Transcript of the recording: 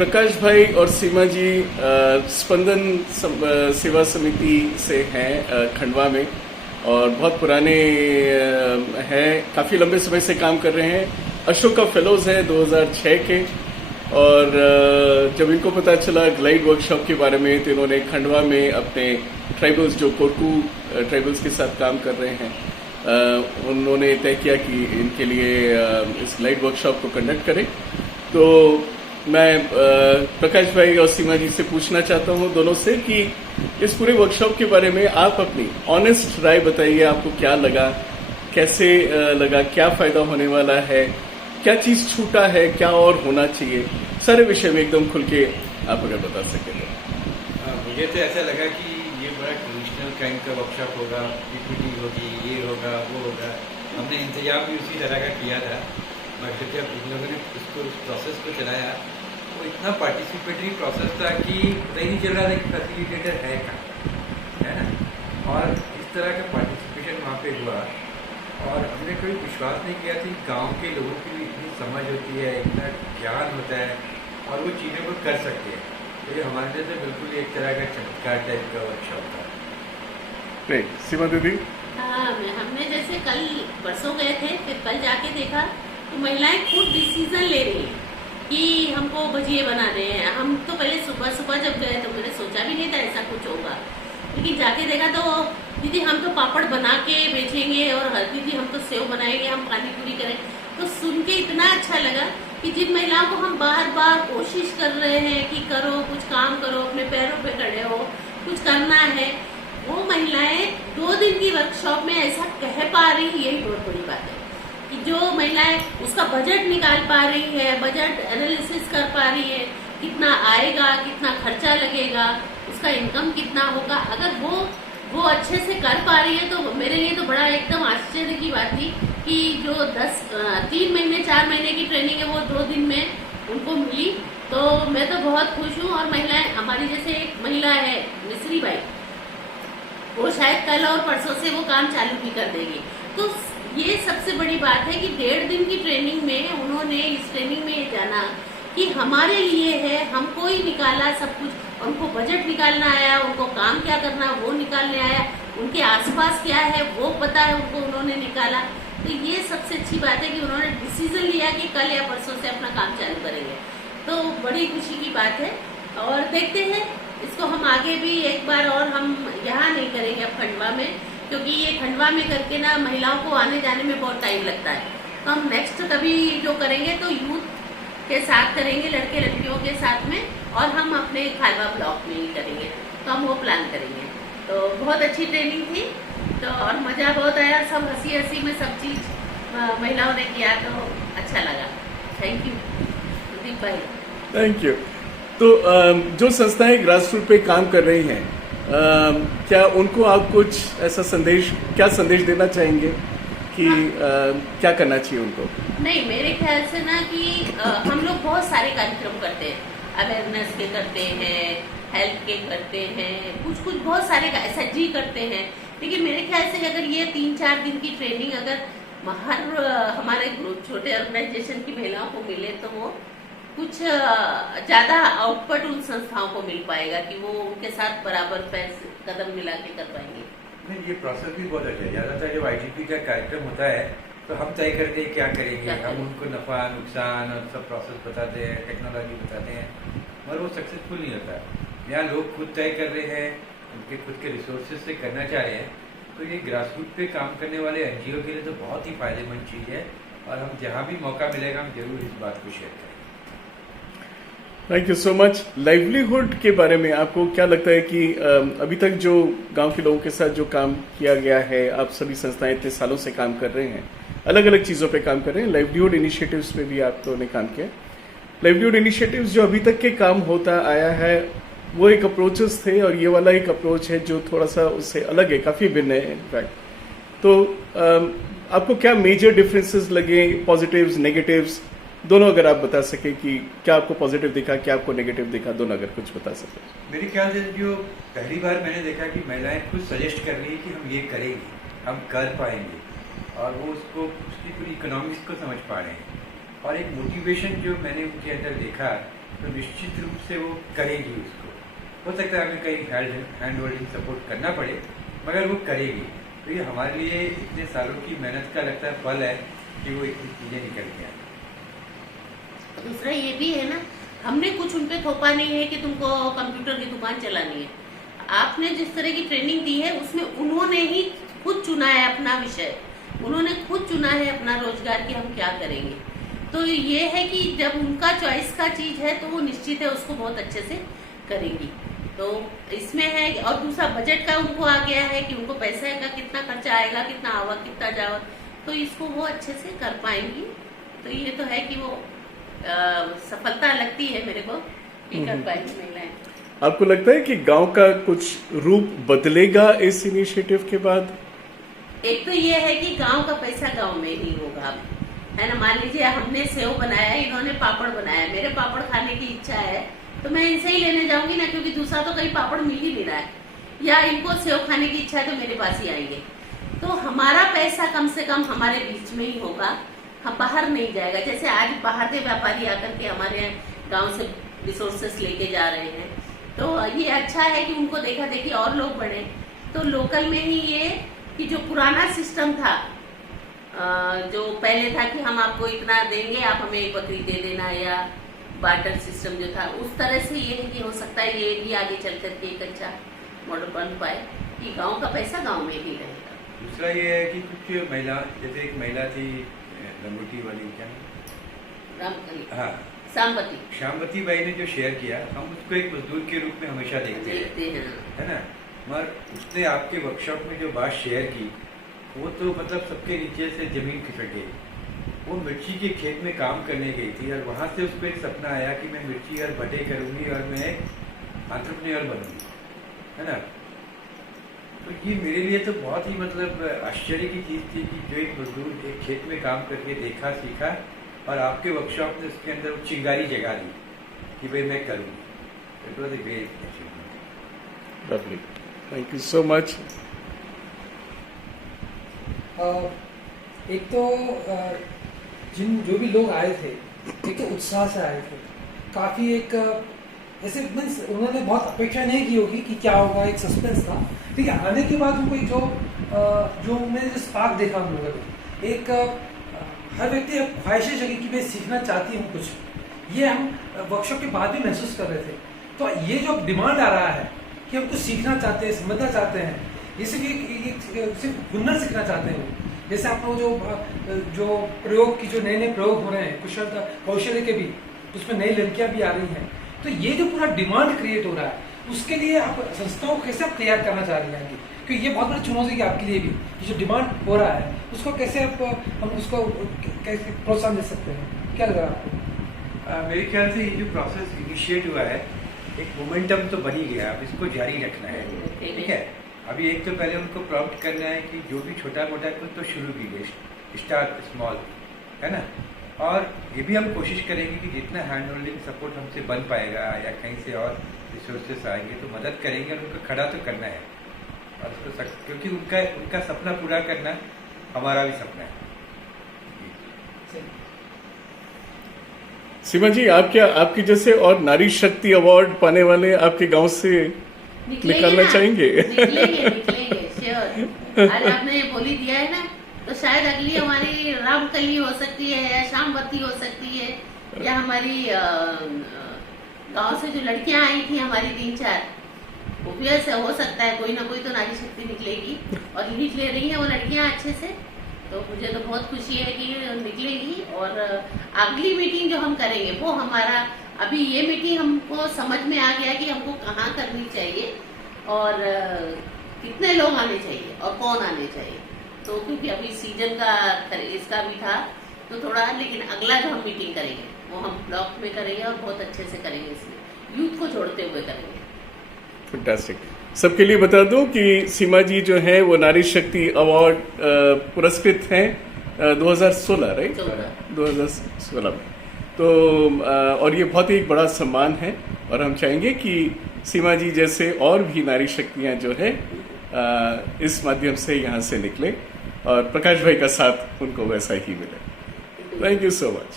प्रकाश भाई और सीमा जी स्पंदन सेवा समिति से हैं खंडवा में और बहुत पुराने हैं, काफ़ी लंबे समय से काम कर रहे हैं। अशोका फेलोज हैं 2006 के। और जब इनको पता चला ग्लाइड वर्कशॉप के बारे में तो इन्होंने खंडवा में अपने ट्राइबल्स जो कोरकू ट्राइबल्स के साथ काम कर रहे हैं उन्होंने तय किया कि इनके लिए इस ग्लाइड वर्कशॉप को कंडक्ट करें। तो मैं प्रकाश भाई और सीमा जी से पूछना चाहता हूं दोनों से कि इस पूरे वर्कशॉप के बारे में आप अपनी ऑनेस्ट राय बताइए। आपको क्या लगा, कैसे लगा, क्या फायदा होने वाला है, क्या चीज छूटा है, क्या और होना चाहिए, सारे विषय में एकदम खुल के आप अगर बता सकें तो। मुझे तो ऐसा लगा कि ये बड़ा ट्रेडिशनल काइंड का वर्कशॉप होगा, पीपीटी होगी, ये होगा, वो होगा। हमने इंतजाम भी उसी तरह का किया था, मगर जब इन लोगों ने इसको उस प्रोसेस को चलाया वो इतना पार्टिसिपेटरी प्रोसेस था कि पता ही नहीं चल रहा था कि फैसिलिटेटर है कहाँ, है ना। और इस तरह का पार्टिसिपेशन वहाँ पे हुआ और हमने कोई विश्वास नहीं किया कि गांव के लोगों की भी इतनी समझ होती है, इतना ज्ञान होता है और वो चीज़ों को कर सकते हैं। तो ये हमारे लिए तो बिल्कुल एक तरह का चमत्कार टाइप का वर्कशॉप था। नहीं सीमा दीदी? हमने जैसे कल परसों गए थे, फिर कल जाके देखा तो महिलाएं खुद डिसीजन ले रही हैं कि हमको भजिए बना रहे हैं। हम तो पहले सुबह सुबह जब गए तो मैंने सोचा भी नहीं था ऐसा कुछ होगा, लेकिन जाके देखा तो दीदी हम तो पापड़ बना के बेचेंगे और दीदी हम तो सेव बनाएंगे, हम पानी पूरी करें। तो सुन के इतना अच्छा लगा कि जिन महिलाओं को हम बार बार कोशिश कर रहे हैं कि करो, कुछ काम करो, अपने पैरों पे खड़े हो, कुछ करना है, वो महिलाएं 2 दिन की वर्कशॉप में ऐसा कह पा रही, यही बहुत बड़ी बात है कि जो महिलाएं उसका बजट निकाल पा रही है, बजट एनालिसिस कर पा रही है, कितना आएगा, कितना खर्चा लगेगा, उसका इनकम कितना होगा। अगर वो अच्छे से कर पा रही है तो मेरे लिए तो बड़ा एकदम आश्चर्य की बात थी कि जो 3 महीने 4 महीने की ट्रेनिंग है वो 2 दिन में उनको मिली। तो मैं तो बहुत खुश हूँ। और महिलाएं, हमारी जैसे एक महिला है मिश्री बाई, वो शायद कल और परसों से वो काम चालू भी कर देगी। तो ये सबसे बड़ी बात है कि 1.5 दिन की ट्रेनिंग में उन्होंने इस ट्रेनिंग में ये जाना कि हमारे लिए है, हमको ही निकाला सब कुछ। उनको बजट निकालना आया, उनको काम क्या करना वो निकालने आया, उनके आसपास क्या है वो पता है उनको, उन्होंने निकाला। तो ये सबसे अच्छी बात है कि उन्होंने डिसीजन लिया कि कल या परसों से अपना काम चालू करेंगे। तो बड़ी खुशी की बात है। और देखते हैं इसको हम आगे भी एक बार, और हम यहाँ नहीं करेंगे अब खंडवा में, क्योंकि ये खंडवा में करके ना महिलाओं को आने जाने में बहुत टाइम लगता है। तो हम नेक्स्ट कभी जो करेंगे तो यूथ के साथ करेंगे, लड़के लड़कियों के साथ में, और हम अपने खालवा ब्लॉक में ही करेंगे। तो हम वो प्लान करेंगे। तो बहुत अच्छी ट्रेनिंग थी तो, और मज़ा बहुत आया। सब हंसी हंसी में सब चीज़ महिलाओं ने किया तो अच्छा लगा। थैंक यू दीप भाई। Thank you. तो जो संस्थाएं ग्रास रूट पे काम कर रही हैं, क्या उनको आप कुछ ऐसा क्या संदेश देना चाहेंगे कि क्या करना चाहिए उनको? नहीं, मेरे ख्याल से ना कि हम लोग बहुत सारे कार्यक्रम करते हैं, अवेयरनेस के करते हैं, हेल्थ के करते हैं, कुछ बहुत सारे SHG करते हैं। लेकिन मेरे ख्याल से अगर ये 3-4 दिन की ट्रेनिंग अगर हर हमारे ग्रुप छोटे ऑर्गेनाइजेशन की महिलाओं को मिले तो वो कुछ ज्यादा आउटपुट उन संस्थाओं को मिल पाएगा कि वो उनके साथ बराबर कदम मिला के कर पाएंगे। नहीं, ये प्रोसेस भी बहुत अच्छा है। ज्यादातर जब IGP का कार्यक्रम होता है तो हम तय करते हैं क्या करेंगे, हम उनको नफा नुकसान और सब प्रोसेस बताते हैं, टेक्नोलॉजी बताते हैं, मगर वो सक्सेसफुल नहीं होता। यहाँ लोग खुद तय कर रहे हैं, उनके खुद के रिसोर्सेज से करना चाह रहे हैं। तो ये ग्रास रूट पे काम करने वाले NGO के लिए तो बहुत ही फायदेमंद चीज़ है और हम जहाँ भी मौका मिलेगा हम जरूर इस बात को शेयर करेंगे। Thank you so much. Livelihood के बारे में आपको क्या लगता है कि अभी तक जो गांव के लोगों के साथ जो काम किया गया है, आप सभी संस्थाएं इतने सालों से काम कर रहे हैं, अलग अलग चीज़ों पे काम कर रहे हैं, लाइवलीहुड इनिशिएटिव्स पे भी आप लोगों ने काम किया। लाइवलीहुड इनिशिएटिव्स जो अभी तक के काम होता आया है वो एक अप्रोचेस थे और ये वाला एक अप्रोच है जो थोड़ा सा उससे अलग है, काफ़ी भिन्न है इनफैक्ट। तो आपको क्या मेजर डिफरेंसेस लगे, पॉजिटिव्स नेगेटिव्स दोनों, अगर आप बता सके कि क्या आपको पॉजिटिव दिखा, क्या आपको नेगेटिव दिखा, दोनों अगर कुछ बता सके। मेरे ख्याल से जो पहली बार मैंने देखा कि महिलाएं खुद सजेस्ट कर रही है कि हम ये करेंगे, हम कर पाएंगे, और वो उसकी पूरी इकोनॉमिक्स को समझ पा रहे हैं। और एक मोटिवेशन जो मैंने उनके अंदर देखा, तो निश्चित रूप से वो करेगी उसको। हो सकता है हमें कहीं हैंड होल्डिंग सपोर्ट करना पड़े, मगर वो करेगी। तो ये हमारे लिए इतने सालों की मेहनत का लगता है फल है कि वो इतनी चीज़ें निकल के आए। दूसरा ये भी है ना, हमने कुछ उन पे थोपा नहीं है कि तुमको कंप्यूटर की दुकान चलानी है। आपने जिस तरह की ट्रेनिंग दी है उसमें उन्होंने ही खुद चुना है अपना विषय, उन्होंने खुद चुना है अपना रोजगार कि हम क्या करेंगे। तो ये है कि जब उनका चॉइस का चीज है तो वो निश्चित है उसको बहुत अच्छे से करेंगी। तो इसमें है, और दूसरा बजट का उनको आ गया है कि उनको पैसे का कितना खर्चा आएगा, कितना आवक, कितना जावक, तो इसको वो अच्छे से कर पाएंगी। तो ये तो है कि वो सफलता लगती है मेरे को कि कर पाएंगी महिलाएं। आपको लगता है कि गांव का कुछ रूप बदलेगा इस इनिशिएटिव के बाद? एक तो ये है कि गांव का पैसा गांव में ही होगा, है ना। मान लीजिए हमने सेव बनाया, इन्होंने पापड़ बनाया, मेरे पापड़ खाने की इच्छा है तो मैं इनसे ही लेने जाऊंगी ना, क्योंकि दूसरा तो कहीं पापड़ मिल ही नहीं रहा है। या इनको सेव खाने की इच्छा है तो मेरे पास ही आएंगे। तो हमारा पैसा कम से कम हमारे बीच में ही होगा, हम बाहर नहीं जाएगा। जैसे आज बाहर के व्यापारी आकर के हमारे गांव से रिसोर्सेस लेके जा रहे हैं, तो ये अच्छा है कि उनको देखा देखी और लोग बढ़े। तो लोकल में ही ये कि जो पुराना सिस्टम था, जो पहले था कि हम आपको इतना देंगे, आप हमें एक बकरी दे देना, या बार्टर सिस्टम जो था, उस तरह से ये है कि हो सकता है ये भी आगे चल करके एक अच्छा मॉडल बन पाए कि गांव का पैसा गांव में ही रहेगा। दूसरा ये है कि कुछ महिला, जैसे एक महिला थी लंगोटी वाली, क्या रामकली, हाँ, श्यामवती बाई ने जो शेयर किया, हम उसको एक मजदूर के रूप में हमेशा देखते हैं, है ना। मगर उसने आपके वर्कशॉप में जो बात शेयर की, वो तो मतलब सबके नीचे से जमीन खिसक गई। वो मिर्ची के खेत में काम करने गई थी और वहां से उसको एक सपना आया कि मैं मिर्ची और भटे करूंगी और मैं एक एंटरप्रेन्योर बनूंगी, है ना। तो ये मेरे लिए तो बहुत ही मतलब आश्चर्य की चीज़ थी कि जो एक मजदूर एक खेत में काम करके देखा, सीखा, और आपके वर्कशॉप ने उसके अंदर चिंगारी जगा दी कि भाई मैं करूँगी। It was a great achievement. Lovely, thank you so much. एक तो जो भी लोग आए थे, एक तो उत्साह से आए थे, काफी एक ऐसे मीन्स उन्होंने बहुत अपेक्षा नहीं की होगी कि क्या होगा, एक सस्पेंस था। ठीक है, आने के बाद उनको एक जो मैंने जो स्पार्क देखा हम लोगों ने, एक हर व्यक्ति ख्वाहिशें जगी कि मैं सीखना चाहती हूँ कुछ, ये हम वर्कशॉप के बाद भी महसूस कर रहे थे। तो ये जो डिमांड आ रहा है कि हम कुछ सीखना चाहते हैं, समझना चाहते हैं, ये सिर्फ हुनर सीखना चाहते हैं। जैसे आप लोग जो प्रयोग की जो नए नए प्रयोग हो रहे हैं, कुशलता कौशल्य के भी, उसमें नई लड़कियां भी आ रही हैं। तो ये जो पूरा डिमांड क्रिएट हो रहा है, उसके लिए आप संस्थाओं को कैसे आप तैयार करना चाह रही हैं? क्योंकि ये बहुत बड़ी चुनौती है आपके लिए भी, ये जो डिमांड हो रहा है उसको कैसे हम उसको कैसे प्रोत्साहन दे सकते हैं? क्या लग रहा है आपको? मेरे ख्याल से ये जो प्रोसेस इनिशिएट हुआ है, एक मोमेंटम तो बन ही गया, अब इसको जारी रखना है। ठीक है, अभी एक तो पहले उनको प्रॉम्प्ट करना है कि जो भी छोटा मोटा कुछ तो शुरू कीजिए, स्टार्ट स्मॉल, है ना। और ये भी हम कोशिश करेंगे कि जितना हैंड होल्डिंग सपोर्ट हमसे बन पाएगा या कहीं से और रिसोर्सेस आएंगे तो मदद करेंगे, और उनको खड़ा तो करना है, और उसको क्योंकि उनका सपना पूरा करना हमारा भी सपना है। सीमा जी, आप क्या आपकी जैसे और नारी शक्ति अवार्ड पाने वाले आपके गांव से निकालना चाहेंगे? निकलेंगे श्योर। आज आपने बोली दिया है ना, तो शायद अगली हमारी रामकली हो सकती है, या श्यामवती हो सकती है, या हमारी गांव से जो लड़कियां आई थी हमारी 3-4, वो भी ऐसे हो सकता है, कोई ना कोई तो नारी शक्ति निकलेगी, और लीड ले रही है वो लड़कियां अच्छे से। तो मुझे तो बहुत खुशी है कि निकलेगी। और अगली मीटिंग जो हम करेंगे वो हमारा, अभी ये मीटिंग हमको समझ में आ गया कि हमको कहाँ करनी चाहिए और कितने लोग आने चाहिए और कौन आने चाहिए। तो क्योंकि अभी सीजन का इसका भी था तो थोड़ा, लेकिन अगला जो हम मीटिंग करेंगे वो हम ब्लॉक में करेंगे और बहुत अच्छे से करेंगे, इसमें यूथ को जोड़ते हुए करेंगे। फैंटास्टिक। सबके लिए बता दूं कि सीमा जी जो है वो नारी शक्ति अवार्ड पुरस्कृत हैं 2016, राइट, 2016 में। तो और ये बहुत ही बड़ा सम्मान है, और हम चाहेंगे कि सीमा जी जैसे और भी नारी शक्तियां जो है इस माध्यम से यहाँ से निकले, और प्रकाश भाई का साथ उनको वैसा ही मिले। Thank you so much.